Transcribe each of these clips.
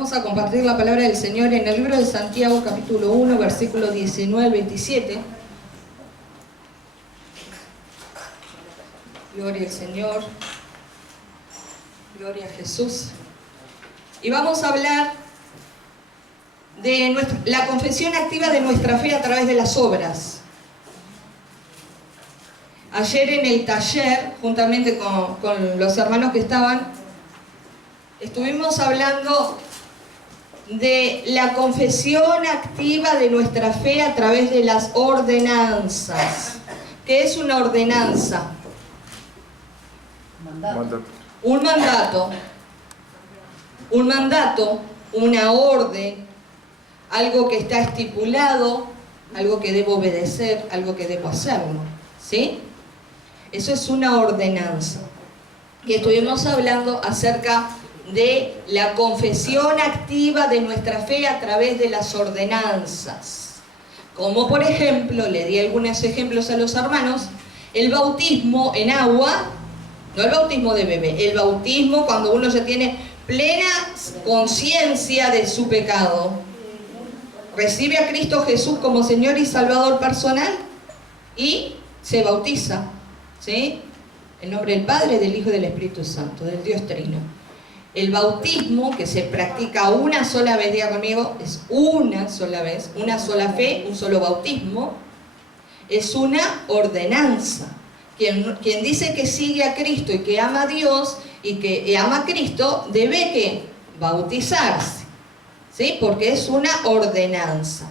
Vamos a compartir la palabra del Señor en el libro de Santiago, capítulo 1, versículos 19 al 27. Gloria al Señor. Gloria a Jesús. Y vamos a hablar de la confesión activa de nuestra fe a través de las obras. Ayer en el taller, juntamente con los hermanos que estaban, estuvimos hablando de la confesión activa de nuestra fe a través de las ordenanzas. ¿Qué es una ordenanza? Un mandato, una orden, algo que está estipulado, algo que debo obedecer, algo que debo hacerlo, ¿sí? Eso es una ordenanza. Y estuvimos hablando acerca de la confesión activa de nuestra fe a través de las ordenanzas. Como por ejemplo, le di algunos ejemplos a los hermanos, el bautismo en agua, no el bautismo de bebé, el bautismo cuando uno ya tiene plena conciencia de su pecado, recibe a Cristo Jesús como Señor y Salvador personal y se bautiza, ¿sí? En nombre del Padre, del Hijo y del Espíritu Santo, del Dios Trino. El bautismo, que se practica una sola vez, diga conmigo, es una sola vez, una sola fe, un solo bautismo, es una ordenanza. Quien dice que sigue a Cristo y que ama a Dios y que ama a Cristo, debe que bautizarse, ¿sí? Porque es una ordenanza.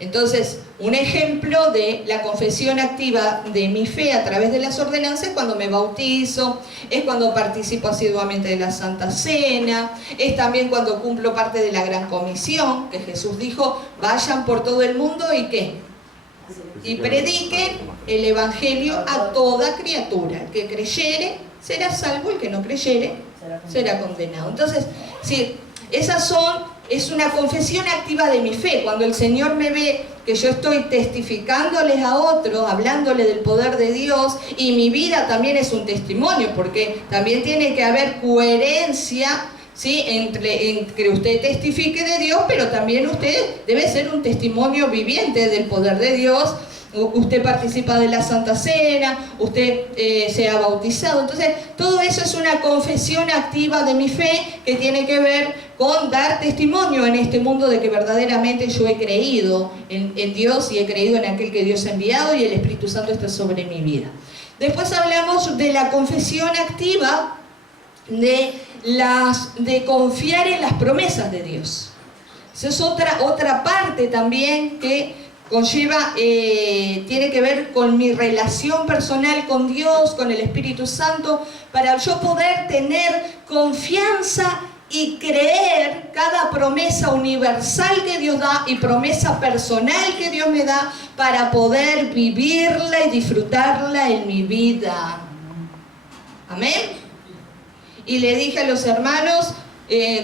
Entonces, un ejemplo de la confesión activa de mi fe a través de las ordenanzas es cuando me bautizo, es cuando participo asiduamente de la Santa Cena, es también cuando cumplo parte de la Gran Comisión, que Jesús dijo, vayan por todo el mundo y ¿qué? Y prediquen el Evangelio a toda criatura. El que creyere será salvo, el que no creyere será condenado. Entonces, sí, es una confesión activa de mi fe. Cuando el Señor me ve que yo estoy testificándoles a otros, hablándole del poder de Dios, y mi vida también es un testimonio, porque también tiene que haber coherencia, ¿sí? entre usted testifique de Dios, pero también usted debe ser un testimonio viviente del poder de Dios. Usted participa de la Santa Cena, usted se ha bautizado. Entonces, todo eso es una confesión activa de mi fe que tiene que ver con dar testimonio en este mundo de que verdaderamente yo he creído en Dios y he creído en aquel que Dios ha enviado y el Espíritu Santo está sobre mi vida. Después hablamos de la confesión activa de confiar en las promesas de Dios. Esa es otra parte también que conlleva, tiene que ver con mi relación personal con Dios, con el Espíritu Santo, para yo poder tener confianza y creer cada promesa universal que Dios da y promesa personal que Dios me da para poder vivirla y disfrutarla en mi vida. Amén. Y le dije a los hermanos,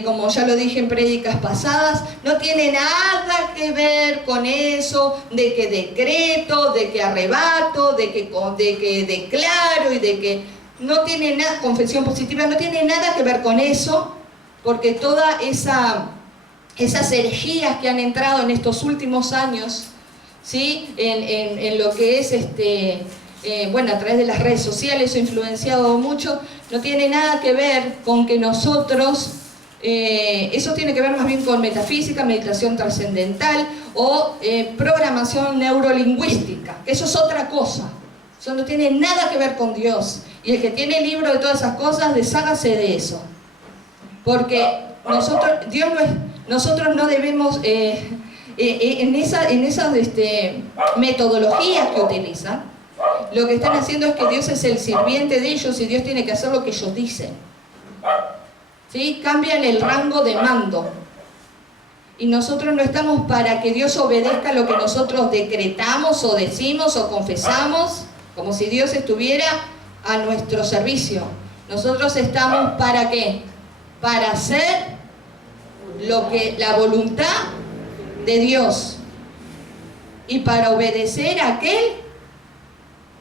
como ya lo dije en prédicas pasadas, no tiene nada que ver con eso de que decreto, de que arrebato, de que declaro y de que no tiene nada, confesión positiva, no tiene nada que ver con eso, porque todas esas herejías que han entrado en estos últimos años, ¿sí? en lo que es bueno, a través de las redes sociales, eso ha influenciado mucho, no tiene nada que ver con que nosotros, eso tiene que ver más bien con metafísica, meditación trascendental o programación neurolingüística, que eso es otra cosa, eso no tiene nada que ver con Dios. Y el que tiene el libro de todas esas cosas, deshágase de eso, porque nosotros no debemos, en esas metodologías que utilizan, lo que están haciendo es que Dios es el sirviente de ellos y Dios tiene que hacer lo que ellos dicen, ¿sí? Cambian el rango de mando y nosotros no estamos para que Dios obedezca lo que nosotros decretamos o decimos o confesamos, como si Dios estuviera a nuestro servicio. Nosotros estamos ¿para qué? Para hacer la voluntad de Dios y para obedecer a aquel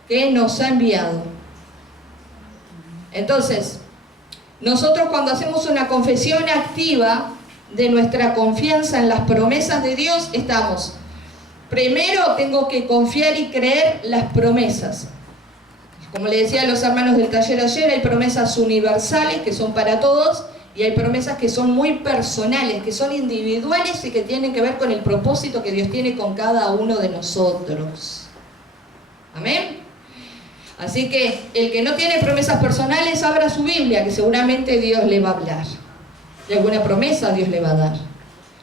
que nos ha enviado. Entonces, nosotros cuando hacemos una confesión activa de nuestra confianza en las promesas de Dios estamos. Primero tengo que confiar y creer las promesas. Como le decía a los hermanos del taller ayer, hay promesas universales que son para todos y hay promesas que son muy personales, que son individuales y que tienen que ver con el propósito que Dios tiene con cada uno de nosotros. Amén. Así que el que no tiene promesas personales, abra su Biblia, que seguramente Dios le va a hablar. Y alguna promesa Dios le va a dar.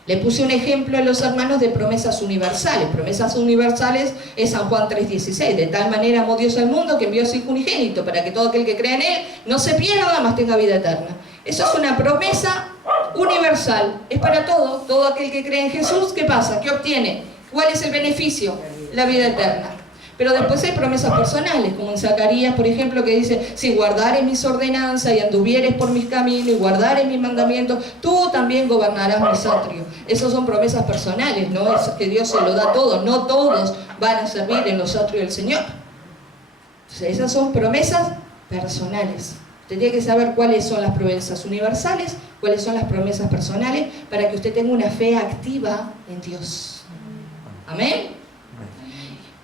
Le puse un ejemplo a los hermanos de promesas universales. Promesas universales es San Juan 3:16. De tal manera amó Dios al mundo que envió a su Hijo unigénito para que todo aquel que crea en Él no se pierda, mas tenga vida eterna. Eso es una promesa universal. Es para todo. Todo aquel que cree en Jesús, ¿qué pasa? ¿Qué obtiene? ¿Cuál es el beneficio? La vida eterna. Pero después hay promesas personales, como en Zacarías, por ejemplo, que dice: si guardares mis ordenanzas y anduvieres por mis caminos y guardares mis mandamientos, tú también gobernarás mis atrios. Esas son promesas personales, no es que Dios se lo da todo. No todos van a servir en los atrios del Señor. Entonces, esas son promesas personales. Usted tiene que saber cuáles son las promesas universales, cuáles son las promesas personales, para que usted tenga una fe activa en Dios. Amén.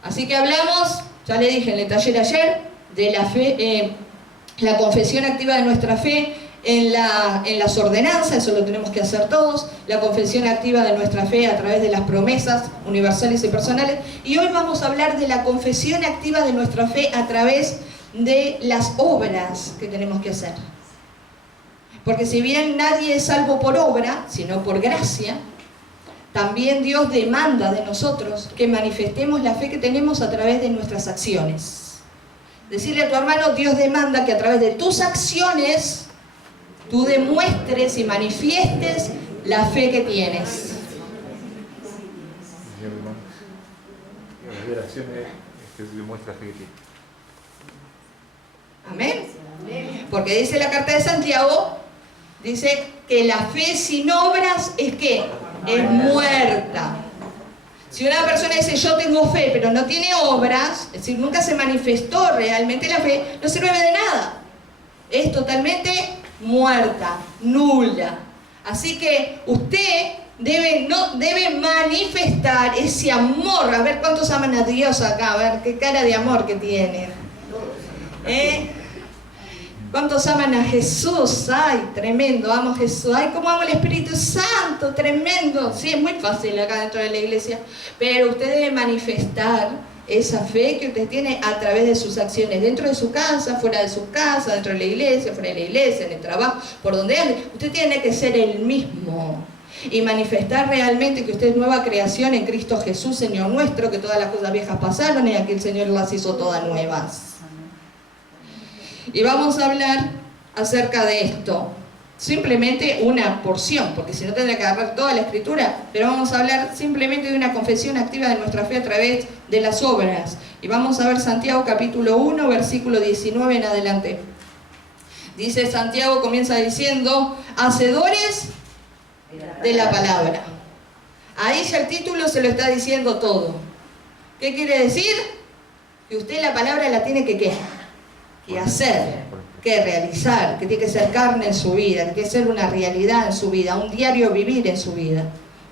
Así que hablamos, ya le dije en el taller ayer, de la fe, la confesión activa de nuestra fe en las ordenanzas, eso lo tenemos que hacer todos, la confesión activa de nuestra fe a través de las promesas universales y personales, y hoy vamos a hablar de la confesión activa de nuestra fe a través de las obras que tenemos que hacer. Porque si bien nadie es salvo por obra, sino por gracia, también Dios demanda de nosotros que manifestemos la fe que tenemos a través de nuestras acciones. Decirle a tu hermano: Dios demanda que a través de tus acciones tú demuestres y manifiestes la fe que tienes. Amén. Porque dice la carta de Santiago, dice que la fe sin obras es ¿qué? Es muerta. Si una persona dice yo tengo fe pero no tiene obras, es decir, nunca se manifestó realmente la fe, no sirve de nada. Es totalmente muerta, nula. Así que usted debe manifestar ese amor. A ver cuántos aman a Dios acá, a ver qué cara de amor que tienen. ¿Cuántos aman a Jesús? ¡Ay, tremendo! Amo a Jesús. ¡Ay, cómo amo el Espíritu Santo! ¡Tremendo! Sí, es muy fácil acá dentro de la iglesia. Pero usted debe manifestar esa fe que usted tiene a través de sus acciones. Dentro de su casa, fuera de su casa, dentro de la iglesia, fuera de la iglesia, en el trabajo, por donde ande. Usted tiene que ser el mismo. Y manifestar realmente que usted es nueva creación en Cristo Jesús, Señor nuestro, que todas las cosas viejas pasaron y aquí el Señor las hizo todas nuevas. Y vamos a hablar acerca de esto, simplemente una porción, porque si no tendría que agarrar toda la escritura, pero vamos a hablar simplemente de una confesión activa de nuestra fe a través de las obras. Y vamos a ver Santiago capítulo 1, versículo 19 en adelante. Dice Santiago, comienza diciendo: hacedores de la palabra. Ahí ya el título se lo está diciendo todo. ¿Qué quiere decir? Que usted la palabra la tiene que ¿qué? Que hacer, que realizar, que tiene que ser carne en su vida, que tiene que ser una realidad en su vida, un diario vivir en su vida.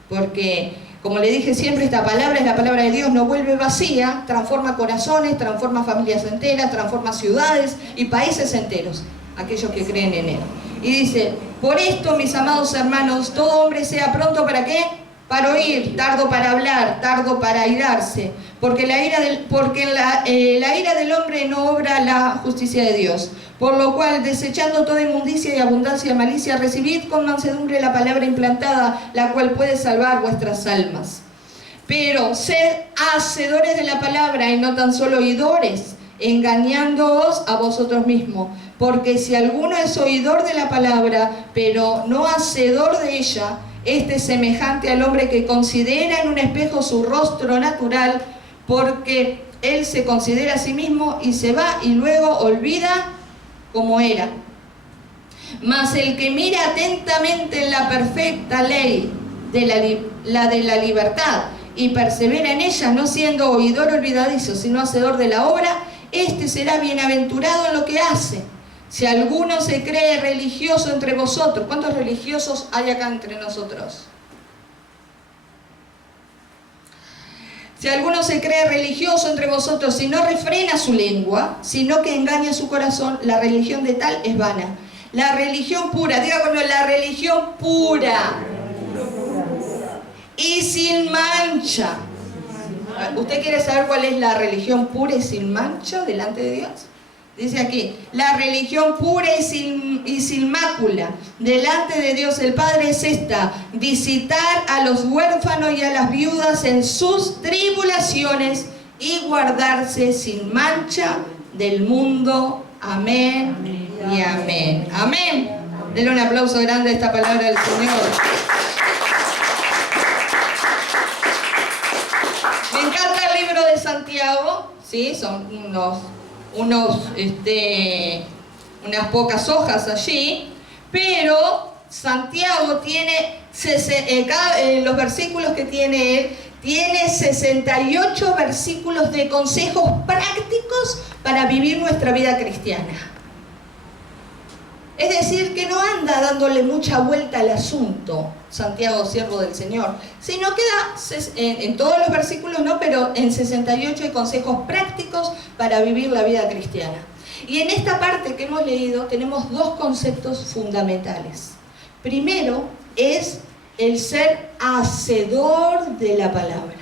Porque, como le dije siempre, esta palabra es la palabra de Dios, no vuelve vacía, transforma corazones, transforma familias enteras, transforma ciudades y países enteros, aquellos que creen en Él. Y dice: por esto, mis amados hermanos, todo hombre sea pronto ¿para qué? Para oír, tardo para hablar, tardo para airarse, porque la ira del hombre no obra la justicia de Dios. Por lo cual, desechando toda inmundicia y abundancia de malicia, recibid con mansedumbre la palabra implantada, la cual puede salvar vuestras almas. Pero sed hacedores de la palabra y no tan solo oidores, engañándoos a vosotros mismos. Porque si alguno es oidor de la palabra, pero no hacedor de ella, este es semejante al hombre que considera en un espejo su rostro natural, porque él se considera a sí mismo y se va y luego olvida como era. Mas el que mira atentamente en la perfecta ley la de la libertad y persevera en ella, no siendo oidor olvidadizo, sino hacedor de la obra, este será bienaventurado en lo que hace. Si alguno se cree religioso entre vosotros, ¿cuántos religiosos hay acá entre nosotros? Si alguno se cree religioso entre vosotros y no refrena su lengua, sino que engaña su corazón, la religión de tal es vana. La religión pura, diga conmigo, la religión pura y sin mancha. ¿Usted quiere saber cuál es la religión pura y sin mancha delante de Dios? Dice aquí, la religión pura y sin mácula delante de Dios el Padre es esta: visitar a los huérfanos y a las viudas en sus tribulaciones y guardarse sin mancha del mundo. Amén y amén. Amén. Denle un aplauso grande a esta palabra del Señor. Me encanta el libro de Santiago, ¿sí? Son unas pocas hojas allí, pero Santiago tiene, los versículos que tiene él, tiene 68 versículos de consejos prácticos para vivir nuestra vida cristiana. Es decir, que no anda dándole mucha vuelta al asunto, Santiago, siervo del Señor, sino que da, en todos los versículos no, pero en 68 hay consejos prácticos para vivir la vida cristiana. Y en esta parte que hemos leído tenemos dos conceptos fundamentales. Primero es el ser hacedor de la palabra.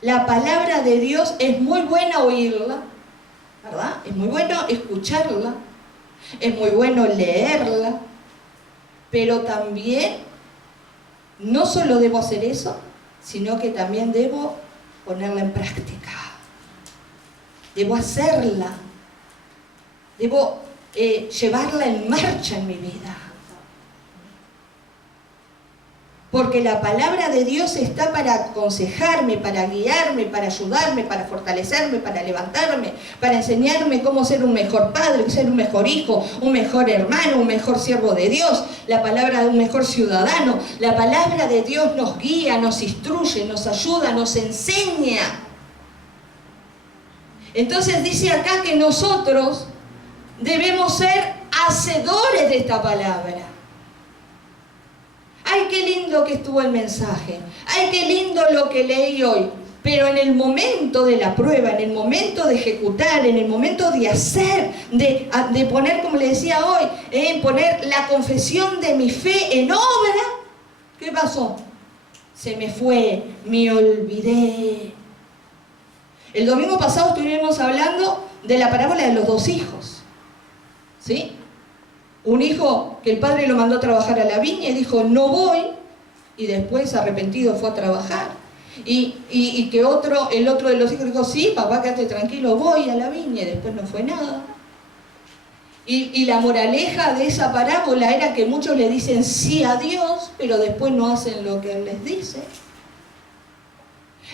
La palabra de Dios es muy buena oírla, ¿verdad? Es muy bueno escucharla. Es muy bueno leerla, pero también no solo debo hacer eso, sino que también debo ponerla en práctica. Debo hacerla, debo llevarla en marcha en mi vida. Porque la palabra de Dios está para aconsejarme, para guiarme, para ayudarme, para fortalecerme, para levantarme, para enseñarme cómo ser un mejor padre, ser un mejor hijo, un mejor hermano, un mejor siervo de Dios, la palabra de un mejor ciudadano. La palabra de Dios nos guía, nos instruye, nos ayuda, nos enseña. Entonces dice acá que nosotros debemos ser hacedores de esta palabra. ¡Ay, qué lindo que estuvo el mensaje! ¡Ay, qué lindo lo que leí hoy! Pero en el momento de la prueba, en el momento de ejecutar, en el momento de hacer, de poner, como le decía hoy, poner la confesión de mi fe en obra, ¿qué pasó? Se me fue, me olvidé. El domingo pasado estuvimos hablando de la parábola de los dos hijos, ¿sí? Un hijo que el padre lo mandó a trabajar a la viña y dijo, no voy, y después arrepentido fue a trabajar. Y que el otro de los hijos dijo, sí, papá, quédate tranquilo, voy a la viña, y después no fue nada. Y la moraleja de esa parábola era que muchos le dicen sí a Dios, pero después no hacen lo que Él les dice.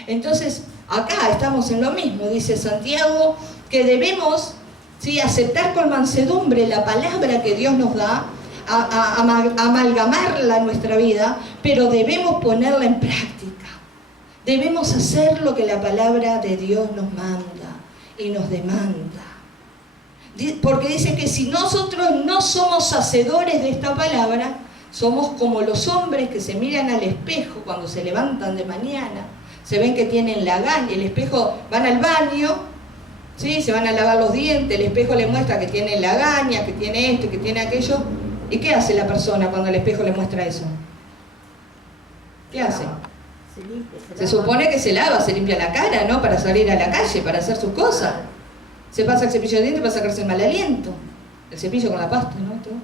Entonces, acá estamos en lo mismo, dice Santiago, que debemos... ¿sí? Aceptar con mansedumbre la palabra que Dios nos da, amalgamarla en nuestra vida, pero debemos ponerla en práctica. Debemos hacer lo que la palabra de Dios nos manda y nos demanda. Porque dice que si nosotros no somos hacedores de esta palabra, somos como los hombres que se miran al espejo cuando se levantan de mañana, se ven que tienen lagaña, el espejo, van al baño, ¿sí? Se van a lavar los dientes, el espejo le muestra que tiene lagaña, que tiene esto, que tiene aquello. ¿Y qué hace la persona cuando el espejo le muestra eso? ¿Qué hace? Se supone que se lava, se limpia la cara, ¿no? Para salir a la calle, para hacer sus cosas. Se pasa el cepillo de dientes para sacarse el mal aliento. El cepillo con la pasta, ¿no? ¿Todo?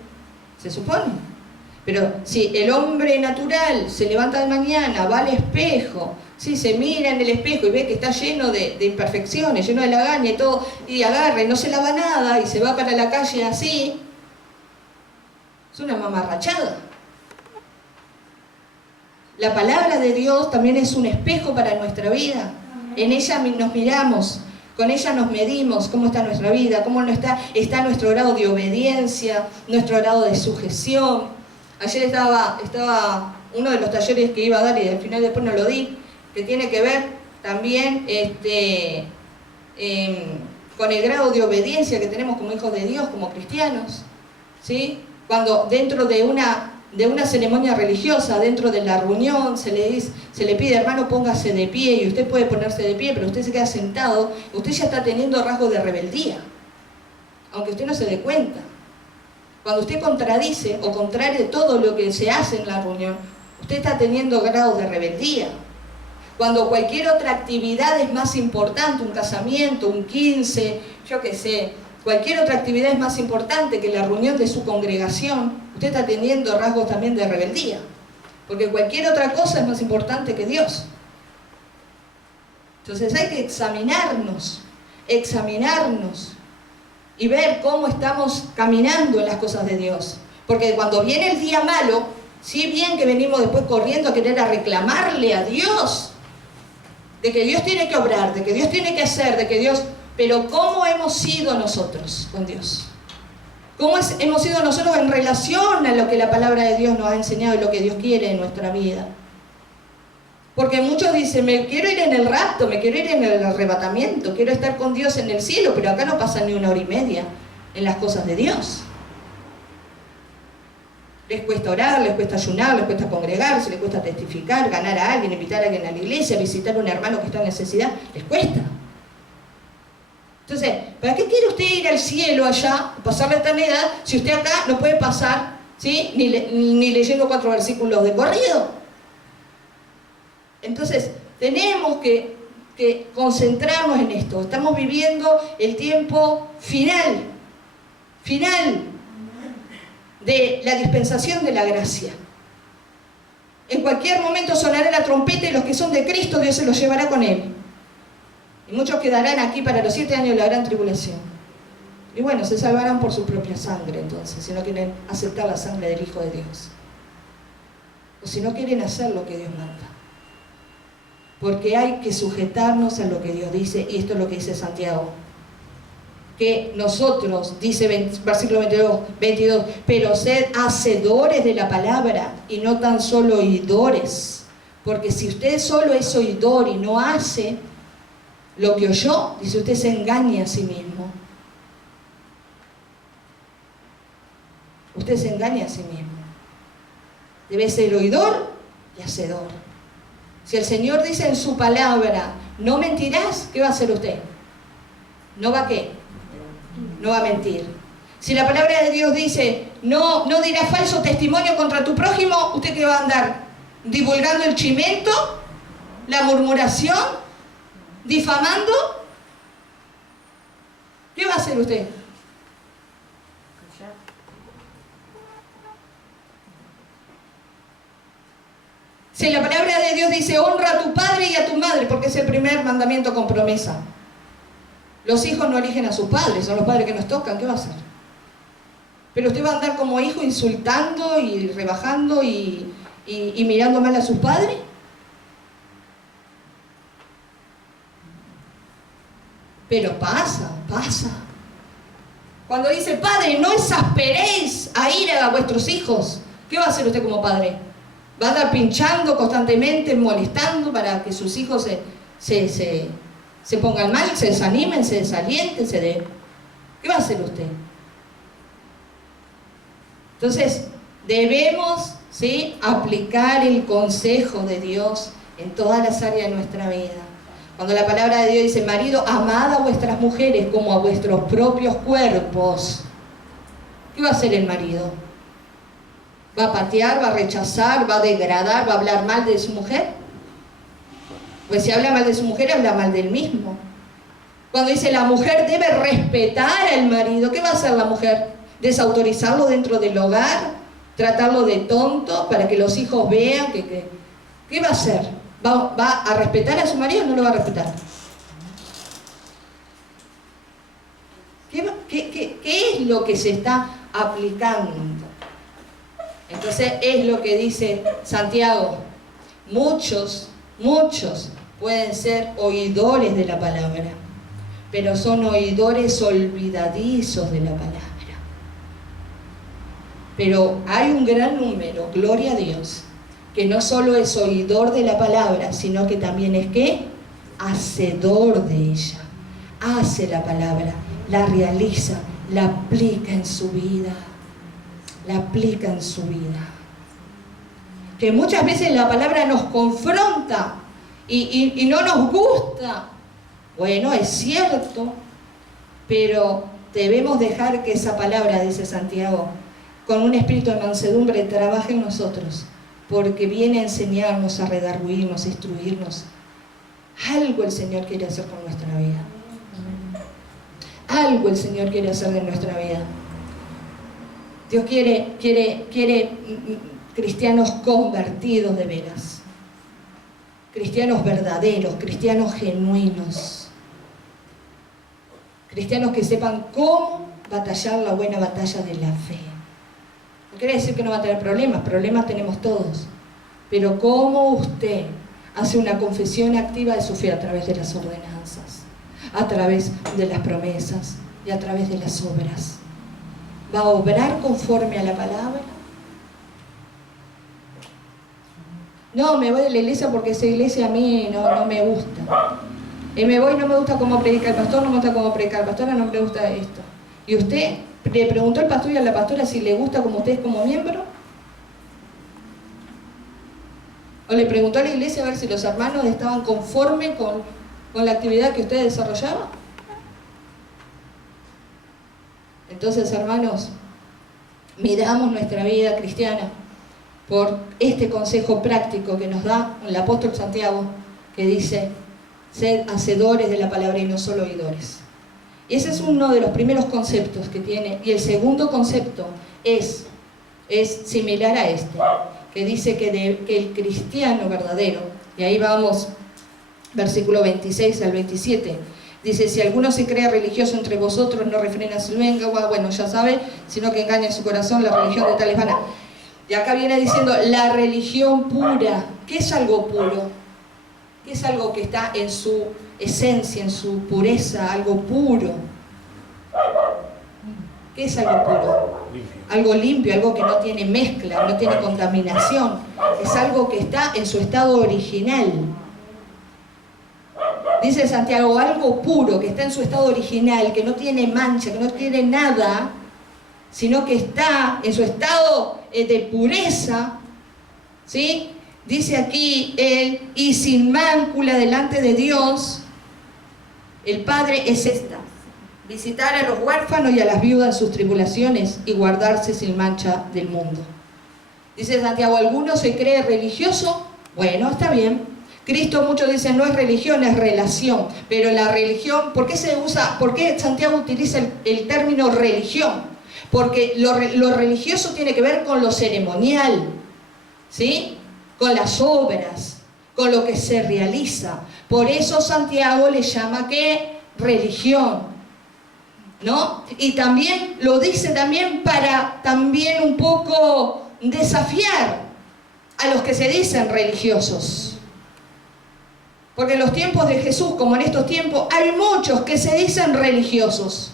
Se supone. Pero si el hombre natural se levanta de mañana, va al espejo, sí, se mira en el espejo y ve que está lleno de imperfecciones, lleno de lagaña y todo, y agarra y no se lava nada y se va para la calle así, es una mamarrachada. La palabra de Dios también es un espejo para nuestra vida. En ella nos miramos, con ella nos medimos cómo está nuestra vida, cómo está nuestro grado de obediencia, nuestro grado de sujeción. Ayer estaba uno de los talleres que iba a dar y al final después no lo di, que tiene que ver también con el grado de obediencia que tenemos como hijos de Dios, como cristianos, ¿sí? Cuando dentro de una ceremonia religiosa, dentro de la reunión, se le pide, hermano, póngase de pie, y usted puede ponerse de pie, pero usted se queda sentado, usted ya está teniendo rasgos de rebeldía, aunque usted no se dé cuenta. Cuando usted contradice o contraria todo lo que se hace en la reunión, usted está teniendo grados de rebeldía. Cuando cualquier otra actividad es más importante, un casamiento, un 15, yo qué sé, cualquier otra actividad es más importante que la reunión de su congregación, usted está teniendo rasgos también de rebeldía. Porque cualquier otra cosa es más importante que Dios. Entonces hay que examinarnos y ver cómo estamos caminando en las cosas de Dios. Porque cuando viene el día malo, sí bien que venimos después corriendo a querer a reclamarle a Dios, de que Dios tiene que obrar, de que Dios tiene que hacer, de que Dios... Pero ¿cómo hemos sido nosotros con Dios? ¿Cómo hemos sido nosotros en relación a lo que la palabra de Dios nos ha enseñado y lo que Dios quiere en nuestra vida? Porque muchos dicen, me quiero ir en el rapto, me quiero ir en el arrebatamiento, quiero estar con Dios en el cielo, pero acá no pasa ni 1 hora y media en las cosas de Dios. Les cuesta orar, les cuesta ayunar, les cuesta congregarse, les cuesta testificar, ganar a alguien, invitar a alguien a la iglesia, visitar a un hermano que está en necesidad, les cuesta. Entonces, ¿para qué quiere usted ir al cielo allá, pasar la eternidad, si usted acá no puede pasar, ¿sí? ni leyendo 4 versículos de corrido? Entonces, tenemos que concentrarnos en esto. Estamos viviendo el tiempo final de la dispensación de la gracia. En cualquier momento sonará la trompeta y los que son de Cristo, Dios se los llevará con Él. Y muchos quedarán aquí para los 7 años de la gran tribulación. Y bueno, se salvarán por su propia sangre entonces, si no quieren aceptar la sangre del Hijo de Dios. O si no quieren hacer lo que Dios manda. Porque hay que sujetarnos a lo que Dios dice, y esto es lo que dice Santiago. Que nosotros, dice versículo 22, pero sed hacedores de la palabra y no tan solo oidores. Porque si usted solo es oidor y no hace lo que oyó, dice, usted se engaña a sí mismo. Usted se engaña a sí mismo. Debe ser oidor y hacedor. Si el Señor dice en su palabra, no mentirás, ¿qué va a hacer usted? ¿No va a qué? No va a mentir. Si la palabra de Dios dice, no dirás falso testimonio contra tu prójimo, ¿usted qué va a andar? ¿Divulgando el chimento? ¿La murmuración? ¿Difamando? ¿Qué va a hacer usted? Si la palabra de Dios dice, honra a tu padre y a tu madre, porque es el primer mandamiento con promesa. Los hijos no eligen a sus padres, son los padres que nos tocan, ¿qué va a hacer? Pero usted va a andar como hijo insultando y rebajando y mirando mal a sus padres. Pero pasa. Cuando dice, padre, no exasperéis a ira a vuestros hijos, ¿qué va a hacer usted como padre? ¿Va a andar pinchando constantemente, molestando para que sus hijos se pongan mal, se desanimen, se desalienten, ¿Qué va a hacer usted? Entonces, debemos, ¿sí?, aplicar el consejo de Dios en todas las áreas de nuestra vida. Cuando la palabra de Dios dice, marido, amad a vuestras mujeres como a vuestros propios cuerpos, ¿qué va a hacer el marido? ¿Va a patear, va a rechazar, va a degradar, va a hablar mal de su mujer? Pues si habla mal de su mujer, habla mal del mismo. Cuando dice la mujer debe respetar al marido, ¿qué va a hacer la mujer? ¿Desautorizarlo dentro del hogar? ¿Tratarlo de tonto para que los hijos vean que ¿qué va a hacer? ¿Va a respetar a su marido o no lo va a respetar? ¿Qué es lo que se está aplicando? Entonces es lo que dice Santiago. Muchos pueden ser oidores de la palabra, pero son oidores olvidadizos de la palabra. Pero hay un gran número, gloria a Dios, que no solo es oidor de la palabra, sino que también es ¿qué? Hacedor de ella. hace la palabra, la realiza, la aplica en su vida. La aplica en su vida. Que muchas veces la palabra nos confronta y no nos gusta. Bueno, es cierto, pero debemos dejar que esa palabra, dice Santiago, con un espíritu de mansedumbre trabaje en nosotros, porque viene a enseñarnos, a redarguirnos, a instruirnos. Algo el Señor quiere hacer con nuestra vida. Algo el Señor quiere hacer de nuestra vida. Dios quiere cristianos convertidos de veras, cristianos verdaderos, cristianos genuinos, cristianos que sepan cómo batallar la buena batalla de la fe. No quiere decir que no va a tener problemas, problemas tenemos todos, pero cómo usted hace una confesión activa de su fe a través de las ordenanzas, a través de las promesas y a través de las obras. ¿Va a obrar conforme a la palabra? No, me voy de la iglesia porque esa iglesia a mí no me gusta. Me voy, no me gusta cómo predica el pastor, no me gusta cómo predica la pastora, no me gusta esto. ¿Y usted le preguntó al pastor y a la pastora si le gusta como usted es como miembro? ¿O le preguntó a la iglesia a ver si los hermanos estaban conformes con la actividad que usted desarrollaba? Entonces, hermanos, midamos nuestra vida cristiana por este consejo práctico que nos da el apóstol Santiago, que dice: sed hacedores de la palabra y no solo oidores. Y ese es uno de los primeros conceptos que tiene. Y el segundo concepto es similar a este, que dice que el cristiano verdadero, y ahí vamos, versículo 26 al 27, dice: si alguno se cree religioso entre vosotros, no refrena su lengua, bueno, ya sabe, sino que engaña en su corazón, la religión de tal es vana. Y acá viene diciendo, la religión pura. ¿Qué es algo puro? ¿Qué es algo que está en su esencia, en su pureza, algo puro? ¿Qué es algo puro? Algo limpio, algo que no tiene mezcla, no tiene contaminación. Es algo que está en su estado original. Dice Santiago, algo puro, que está en su estado original, que no tiene mancha, que no tiene nada, sino que está en su estado de pureza, ¿sí? Dice aquí él, y sin mácula delante de Dios, el Padre es esta: visitar a los huérfanos y a las viudas en sus tribulaciones y guardarse sin mancha del mundo. Dice Santiago, ¿alguno se cree religioso? Bueno, está bien. Cristo, muchos dicen, no es religión, es relación. Pero la religión, ¿por qué Santiago utiliza el término religión? Porque lo religioso tiene que ver con lo ceremonial, ¿sí? Con las obras, con lo que se realiza. Por eso Santiago le llama ¿qué? Religión, ¿no? Y también lo dice también para también un poco desafiar a los que se dicen religiosos. Porque en los tiempos de Jesús, como en estos tiempos, hay muchos que se dicen religiosos.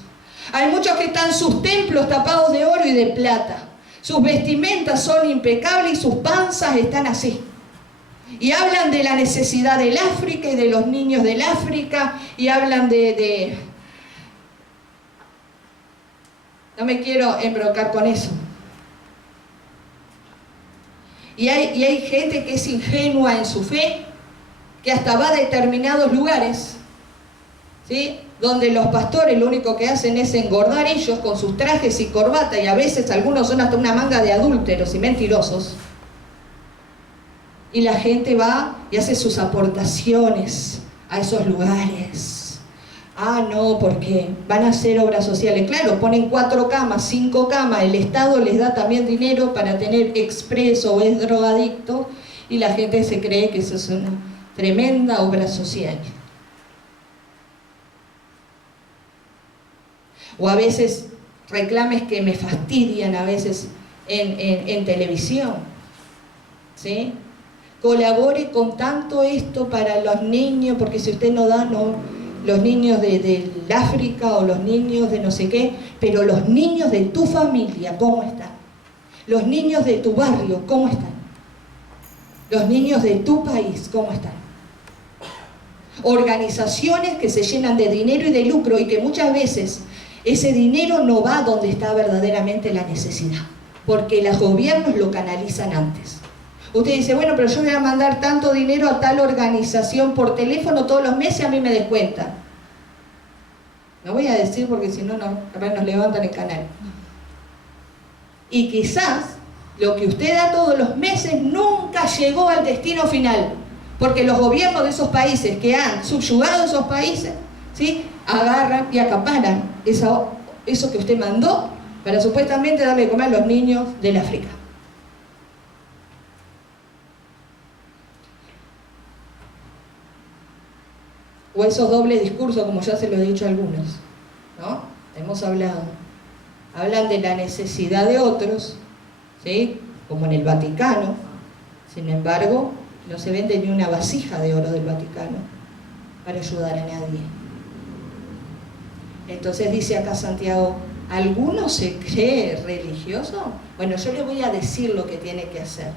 Hay muchos que están sus templos tapados de oro y de plata. Sus vestimentas son impecables y sus panzas están así. Y hablan de la necesidad del África y de los niños del África. Y hablan No me quiero embrocar con eso. Y hay gente que es ingenua en su fe, que hasta va a determinados lugares, ¿sí? Donde los pastores lo único que hacen es engordar ellos con sus trajes y corbata, y a veces algunos son hasta una manga de adúlteros y mentirosos. Y la gente va y hace sus aportaciones a esos lugares. Ah, no, porque van a hacer obras sociales. Claro, ponen 4 camas, 5 camas, el Estado les da también dinero para tener expreso o es drogadicto, y la gente se cree que eso es una tremenda obra social. O a veces reclames que me fastidian a veces en televisión, ¿sí? Colabore con tanto esto para los niños, porque si usted no da, no, los niños del África o los niños de no sé qué, pero los niños de tu familia, ¿cómo están? Los niños de tu barrio, ¿cómo están? Los niños de tu país, ¿cómo están? Organizaciones que se llenan de dinero y de lucro y que muchas veces ese dinero no va donde está verdaderamente la necesidad, porque los gobiernos lo canalizan antes. Usted dice, bueno, pero yo voy a mandar tanto dinero a tal organización por teléfono todos los meses, a mí me descuentan. No voy a decir porque si no, capaz nos levantan el canal. Y quizás lo que usted da todos los meses nunca llegó al destino final, porque los gobiernos de esos países que han subyugado esos países, ¿sí?, agarran y acaparan eso que usted mandó para supuestamente darle de comer a los niños del África. O esos dobles discursos, como ya se lo he dicho a algunos, ¿no? Hemos hablado. Hablan de la necesidad de otros, ¿sí?, como en el Vaticano. Sin embargo, no se vende ni una vasija de oro del Vaticano para ayudar a nadie. Entonces dice acá Santiago, ¿alguno se cree religioso? Bueno, yo le voy a decir lo que tiene que hacer.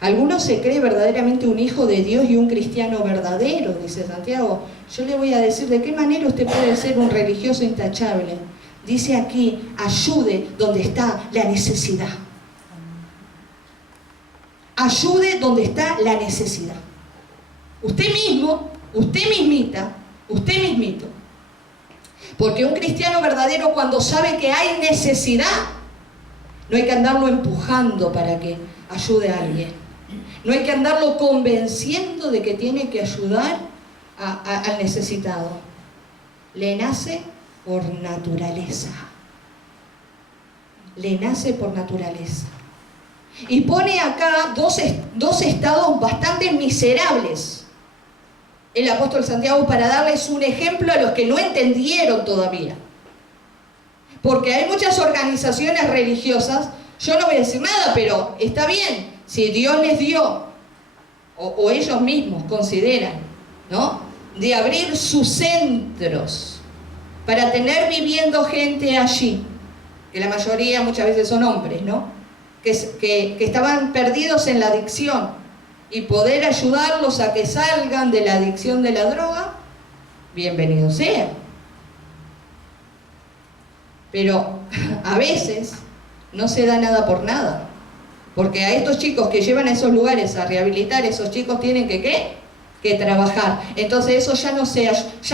¿Alguno se cree verdaderamente un hijo de Dios y un cristiano verdadero? Dice Santiago. Yo le voy a decir de qué manera usted puede ser un religioso intachable. Dice aquí, ayude donde está la necesidad. Ayude donde está la necesidad. Usted mismo, usted mismita, usted mismito. Porque un cristiano verdadero, cuando sabe que hay necesidad, no hay que andarlo empujando para que ayude a alguien. No hay que andarlo convenciendo de que tiene que ayudar al necesitado. Le nace por naturaleza. Le nace por naturaleza. Y pone acá dos estados bastante miserables el apóstol Santiago para darles un ejemplo a los que no entendieron todavía. Porque hay muchas organizaciones religiosas, yo no voy a decir nada, pero está bien, si Dios les dio, o ellos mismos consideran, ¿no?, de abrir sus centros para tener viviendo gente allí, que la mayoría muchas veces son hombres, ¿no?, que estaban perdidos en la adicción, y poder ayudarlos a que salgan de la adicción de la droga, bienvenido sea. Pero a veces no se da nada por nada, porque a estos chicos que llevan a esos lugares a rehabilitar, esos chicos tienen que ¿qué? Que trabajar. Entonces eso ya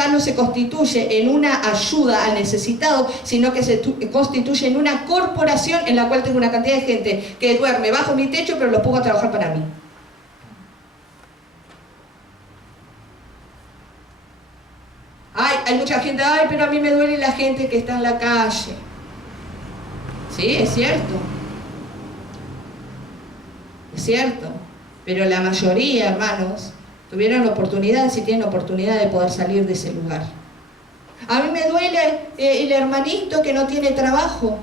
no se constituye en una ayuda al necesitado, sino que se constituye en una corporación en la cual tengo una cantidad de gente que duerme bajo mi techo, pero los pongo a trabajar para mí. Hay mucha gente, pero a mí me duele la gente que está en la calle. Sí, es cierto. Es cierto. Pero la mayoría, hermanos, tuvieron la oportunidad, si tienen oportunidad de poder salir de ese lugar. A mí me duele el hermanito que no tiene trabajo.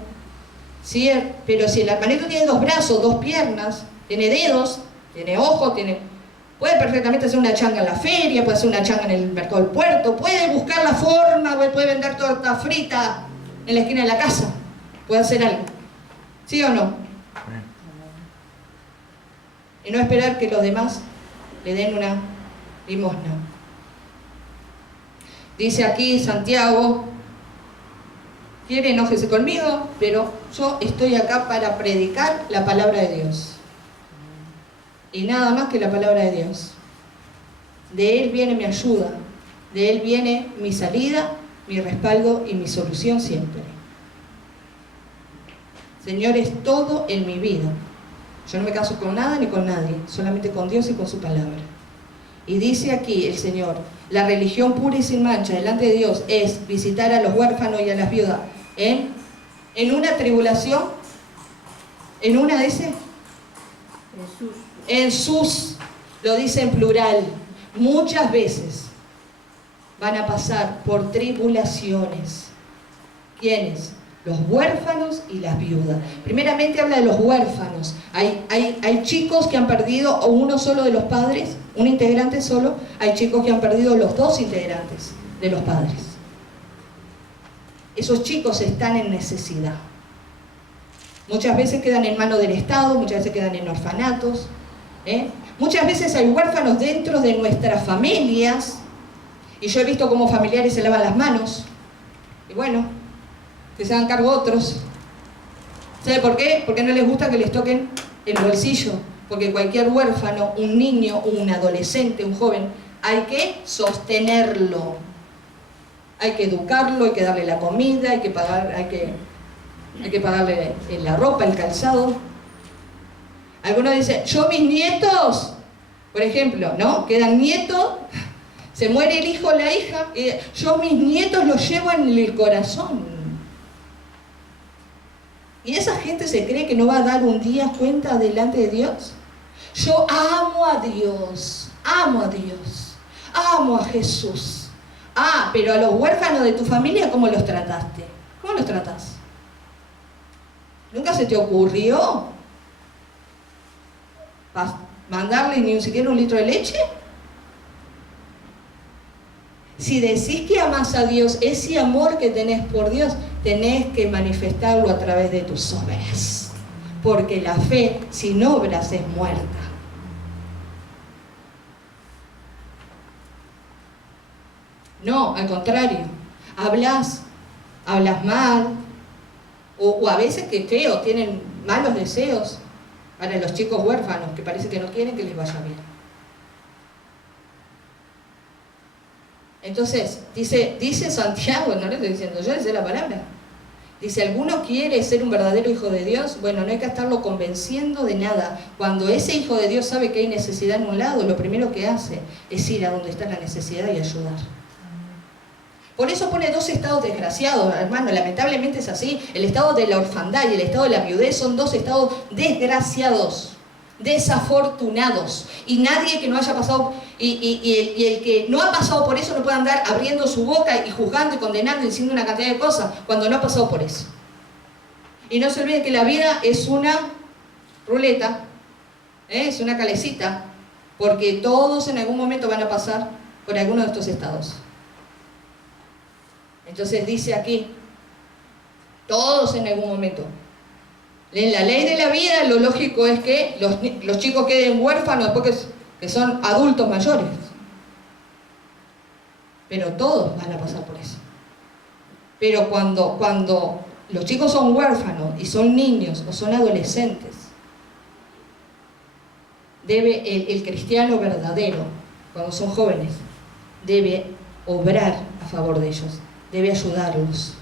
¿Sí? Pero si el hermanito tiene 2 brazos, 2 piernas, tiene dedos, tiene ojos, puede perfectamente hacer una changa en la feria, puede hacer una changa en el mercado del puerto, puede buscar la forma, puede vender torta frita en la esquina de la casa, puede hacer algo. ¿Sí o no? Y no esperar que los demás le den una limosna. Dice aquí Santiago, quiere enójese conmigo, pero yo estoy acá para predicar la palabra de Dios. Y nada más que la palabra de Dios. De Él viene mi ayuda, de Él viene mi salida, mi respaldo y mi solución siempre. Señor, es todo en mi vida. Yo no me caso con nada ni con nadie, solamente con Dios y con su palabra. Y dice aquí el Señor, la religión pura y sin mancha delante de Dios es visitar a los huérfanos y a las viudas en una tribulación, en una de ese, en sus, lo dice en plural, muchas veces van a pasar por tribulaciones. ¿Quiénes? Los huérfanos y las viudas. Primeramente habla de los huérfanos. Hay chicos que han perdido o uno solo de los padres, un integrante solo. Hay chicos que han perdido los 2 integrantes de los padres. Esos chicos están en necesidad. Muchas veces quedan en manos del Estado, muchas veces quedan en orfanatos. Muchas veces hay huérfanos dentro de nuestras familias, Y yo he visto cómo familiares se lavan las manos. Y bueno, que se hagan cargo otros. ¿Sabe por qué? Porque no les gusta que les toquen el bolsillo. Porque cualquier huérfano, un niño, un adolescente, un joven, hay que sostenerlo. Hay que educarlo, hay que darle la comida, hay que pagarle la ropa, el calzado. Algunos dicen, yo mis nietos, por ejemplo, ¿no? Quedan nietos, se muere el hijo o la hija, y yo mis nietos los llevo en el corazón. ¿Y esa gente se cree que no va a dar un día cuenta delante de Dios? Yo amo a Dios, amo a Dios, amo a Jesús. Ah, pero a los huérfanos de tu familia, ¿cómo los trataste? ¿Cómo los tratás? ¿Nunca se te ocurrió mandarle ni siquiera un litro de leche? Si decís que amás a Dios, ese amor que tenés por Dios, tenés que manifestarlo a través de tus obras. Porque la fe sin obras es muerta. No, al contrario. Hablas mal, o a veces que feo, tienen malos deseos para los chicos huérfanos, que parece que no quieren que les vaya bien. Entonces, dice Santiago, no le estoy diciendo yo, dice la palabra. Dice, ¿alguno quiere ser un verdadero hijo de Dios? Bueno, no hay que estarlo convenciendo de nada. Cuando ese hijo de Dios sabe que hay necesidad en un lado, lo primero que hace es ir a donde está la necesidad y ayudar. Por eso pone dos estados desgraciados, hermano, lamentablemente es así. El estado de la orfandad y el estado de la viudez son dos estados desgraciados, desafortunados. Y nadie que no haya pasado, y el que no ha pasado por eso no puede andar abriendo su boca y juzgando y condenando y diciendo una cantidad de cosas cuando no ha pasado por eso. Y no se olviden que la vida es una ruleta, es una calecita, porque todos en algún momento van a pasar por alguno de estos estados. Entonces dice aquí, todos en algún momento. En la ley de la vida lo lógico es que los chicos queden huérfanos después que son adultos mayores. Pero todos van a pasar por eso. Pero cuando los chicos son huérfanos y son niños o son adolescentes, debe el cristiano verdadero, cuando son jóvenes, debe obrar a favor de ellos. Debe ayudarlos,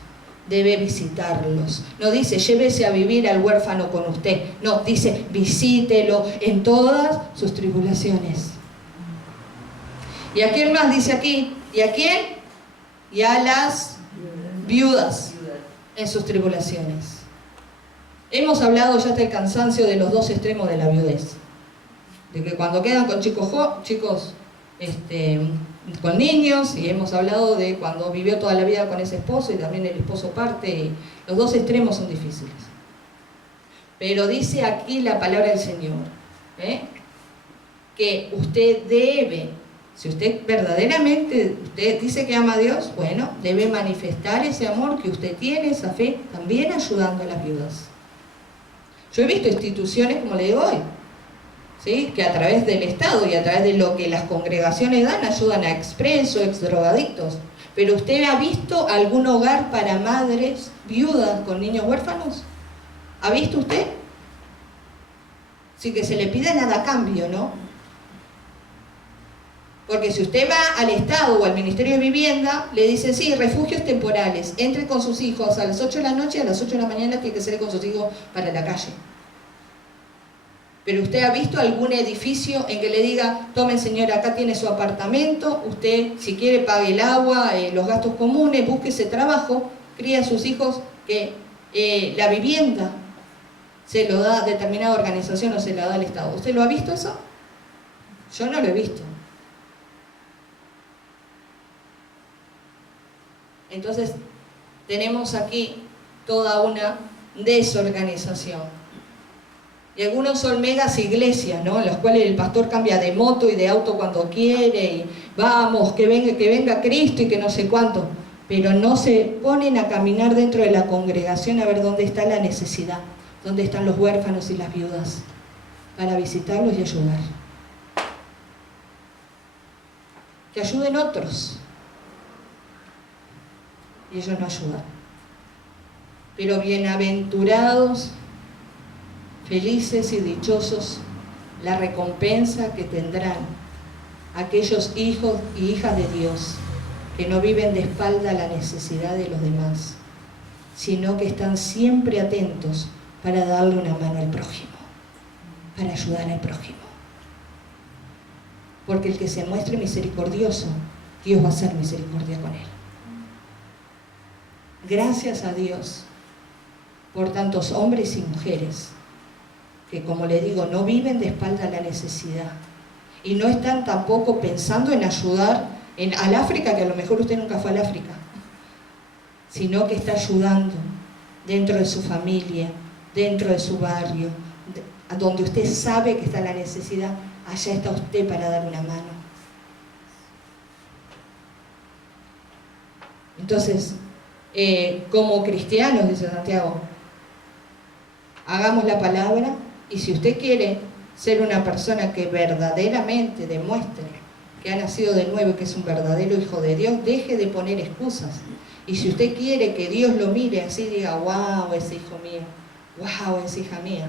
debe visitarlos. No dice, llévese a vivir al huérfano con usted. No, dice, visítelo en todas sus tribulaciones. ¿Y a quién más dice aquí? ¿Y a quién? Y a las viudas en sus tribulaciones. Hemos hablado ya hasta el cansancio de los dos extremos de la viudez. De que cuando quedan con chicos con niños, y hemos hablado de cuando vivió toda la vida con ese esposo y también el esposo parte, y los dos extremos son difíciles. Pero dice aquí la palabra del Señor, que usted debe, si usted verdaderamente usted dice que ama a Dios, bueno, debe manifestar ese amor que usted tiene, esa fe, también ayudando a las viudas. Yo he visto instituciones, como le digo hoy, ¿sí?, que a través del Estado y a través de lo que las congregaciones dan ayudan a expresos, exdrogadictos. ¿Pero usted ha visto algún hogar para madres viudas con niños huérfanos? ¿Ha visto usted? Sin que se le pida nada a cambio, ¿no? Porque si usted va al Estado o al Ministerio de Vivienda, le dicen, sí, refugios temporales, entre con sus hijos a las 8 de la noche, a las 8 de la mañana tiene que salir con sus hijos para la calle. Pero usted ha visto algún edificio en que le diga, tomen señora, acá tiene su apartamento, usted si quiere pague el agua, los gastos comunes, busque ese trabajo, cría a sus hijos, que la vivienda se lo da determinada organización o se la da el Estado. ¿Usted lo ha visto eso? Yo no lo he visto. Entonces, tenemos aquí toda una desorganización. Y algunos son megas iglesias, ¿no?, en las cuales el pastor cambia de moto y de auto cuando quiere, y vamos, que venga Cristo y que no sé cuánto. Pero no se ponen a caminar dentro de la congregación a ver dónde está la necesidad, dónde están los huérfanos y las viudas, para visitarlos y ayudar. Que ayuden otros. y ellos no ayudan. Pero bienaventurados, felices y dichosos, la recompensa que tendrán aquellos hijos y hijas de Dios que no viven de espalda a la necesidad de los demás, sino que están siempre atentos para darle una mano al prójimo, para ayudar al prójimo. Porque el que se muestre misericordioso, Dios va a hacer misericordia con él. Gracias a Dios por tantos hombres y mujeres que, como le digo, no viven de espalda a la necesidad y no están tampoco pensando en ayudar al África, que a lo mejor usted nunca fue al África, sino que está ayudando dentro de su familia, dentro de su barrio, donde usted sabe que está la necesidad, allá está usted para dar una mano. Entonces, como cristianos, dice Santiago, hagamos la palabra, y si usted quiere ser una persona que verdaderamente demuestre que ha nacido de nuevo y que es un verdadero hijo de Dios, deje de poner excusas. Y si usted quiere que Dios lo mire así, diga, wow, ese hijo mío, wow, esa hija mía,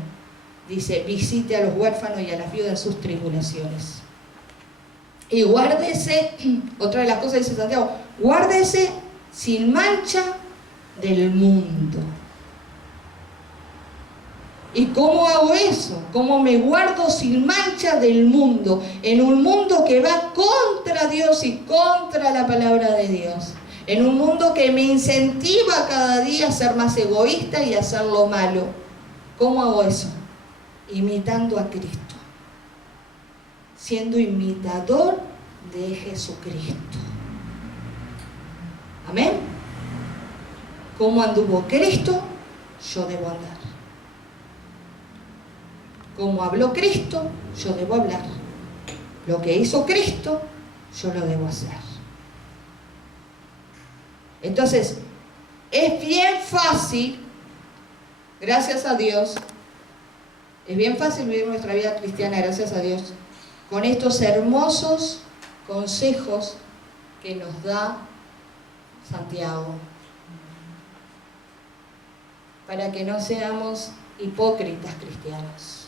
dice, visite a los huérfanos y a las viudas en sus tribulaciones. Y guárdese, otra de las cosas dice Santiago, guárdese sin mancha del mundo. ¿Y cómo hago eso? ¿Cómo me guardo sin mancha del mundo? En un mundo que va contra Dios y contra la palabra de Dios. En un mundo que me incentiva cada día a ser más egoísta y a hacer lo malo. ¿Cómo hago eso? Imitando a Cristo. Siendo imitador de Jesucristo. Amén. ¿Cómo anduvo Cristo? Yo debo andar. Como habló Cristo, yo debo hablar. Lo que hizo Cristo, yo lo debo hacer. Entonces, es bien fácil, gracias a Dios, es bien fácil vivir nuestra vida cristiana, gracias a Dios, con estos hermosos consejos que nos da Santiago, para que no seamos hipócritas cristianos.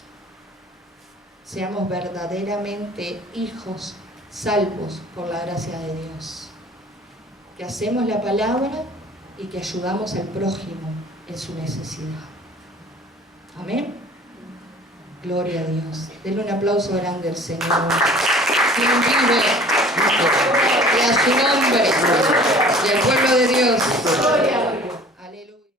Seamos verdaderamente hijos salvos por la gracia de Dios. Que hacemos la palabra y que ayudamos al prójimo en su necesidad. Amén. Gloria a Dios. Denle un aplauso grande al Señor. Quien vive y a su nombre.